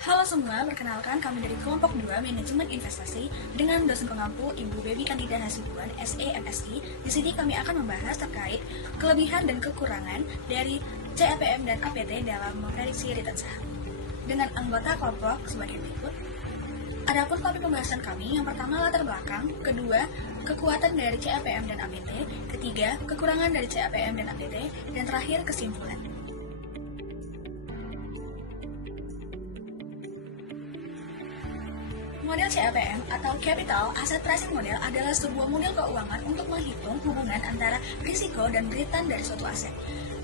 Halo semua, perkenalkan kami dari kelompok 2 Manajemen Investasi dengan dosen pengampu Ibu Baby Kandida Hasibuan, SE/MSI. Di sini kami akan membahas terkait kelebihan dan kekurangan dari CAPM dan APT dalam memprediksi return saham. Dengan anggota kelompok sebagai berikut. Adapun topik pembahasan kami, yang pertama latar belakang, kedua kekuatan dari CAPM dan APT, ketiga kekurangan dari CAPM dan APT, dan terakhir kesimpulan. Model CAPM atau Capital Asset Pricing Model adalah sebuah model keuangan untuk menghitung hubungan antara risiko dan return dari suatu aset.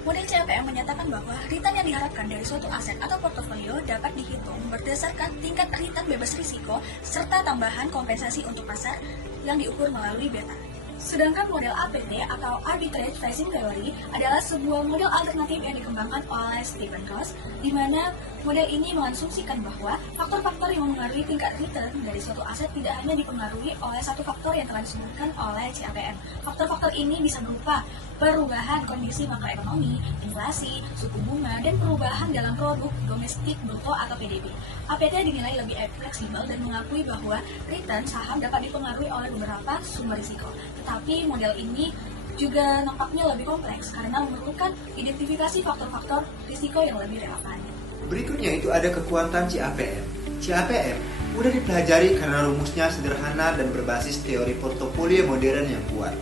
Model CAPM menyatakan bahwa return yang diharapkan dari suatu aset atau portofolio dapat dihitung berdasarkan tingkat return bebas risiko serta tambahan kompensasi untuk pasar yang diukur melalui beta. Sedangkan model APT atau Arbitrage Pricing Theory adalah sebuah model alternatif yang dikembangkan oleh Stephen Ross, di mana model ini mengasumsikan bahwa faktor-faktor yang mempengaruhi tingkat return dari suatu aset tidak hanya dipengaruhi oleh satu faktor yang telah disebutkan oleh CAPM. Faktor-faktor ini bisa berupa perubahan kondisi makroekonomi, inflasi, suku bunga, dan perubahan dalam produk domestik bruto atau PDB. APT dinilai lebih fleksibel dan mengakui bahwa return saham dapat dipengaruhi oleh beberapa sumber risiko. Tetapi model ini juga nampaknya lebih kompleks karena memerlukan identifikasi faktor-faktor risiko yang lebih relevan. Berikutnya itu ada kekuatan CAPM. CAPM mudah dipelajari karena rumusnya sederhana dan berbasis teori portofolio modern yang kuat.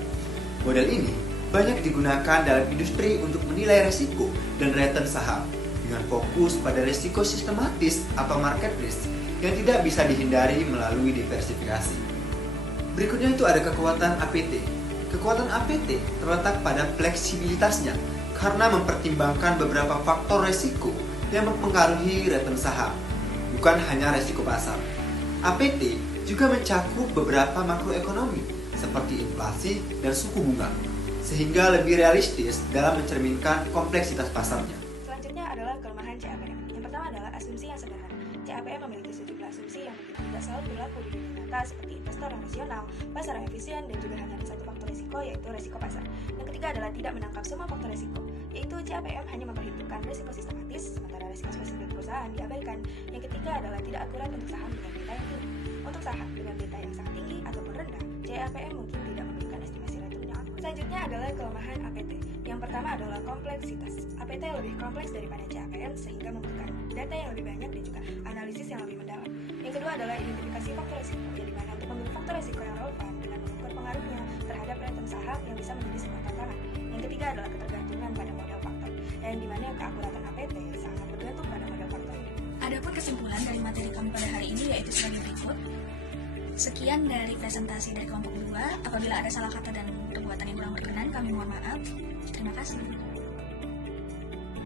Model ini banyak digunakan dalam industri untuk menilai resiko dan return saham dengan fokus pada resiko sistematis atau market risk yang tidak bisa dihindari melalui diversifikasi. Berikutnya itu ada kekuatan APT. Kekuatan APT terletak pada fleksibilitasnya karena mempertimbangkan beberapa faktor resiko yang mempengaruhi return saham, bukan hanya resiko pasar. APT juga mencakup beberapa makroekonomi seperti inflasi dan suku bunga, sehingga lebih realistis dalam mencerminkan kompleksitas pasarnya. Selanjutnya adalah kelemahan CAPM. Yang pertama adalah asumsi yang sederhana. CAPM memiliki sejumlah asumsi yang tidak selalu berlaku di dunia nyata seperti investor yang rasional, pasar yang efisien, dan juga hanya ada satu faktor risiko yaitu risiko pasar. Yang ketiga adalah tidak menangkap semua faktor risiko, yaitu CAPM hanya memperhitungkan risiko sistematis, sementara risiko spesifik perusahaan diabaikan. Yang ketiga adalah tidak akurat untuk saham dengan beta yang tinggi. Untuk saham dengan beta yang sangat tinggi ataupun rendah, CAPM mungkin tidak memberikan estimasi returnnya. Selanjutnya adalah kelemahan APT. Yang pertama adalah kompleksitas. APT lebih kompleks daripada CAPM sehingga membutuhkan data yang lebih banyak dan juga analisis yang lebih mendalam. Yang kedua adalah identifikasi faktor risiko, yang dimana untuk memilih faktor risiko yang relevan dengan mengukur pengaruhnya terhadap return saham yang bisa menjadi sebuah tantangan. Yang ketiga adalah ketergantungan pada model faktor, dan dimana keakuratan APT sangat bergantung pada model faktor ini. Adapun kesimpulan dari materi kami pada hari ini yaitu sebagai berikut. Sekian dari presentasi dari kelompok 2. Apabila ada salah kata dan perbuatan yang kurang berkenan, kami mohon maaf. Terima kasih.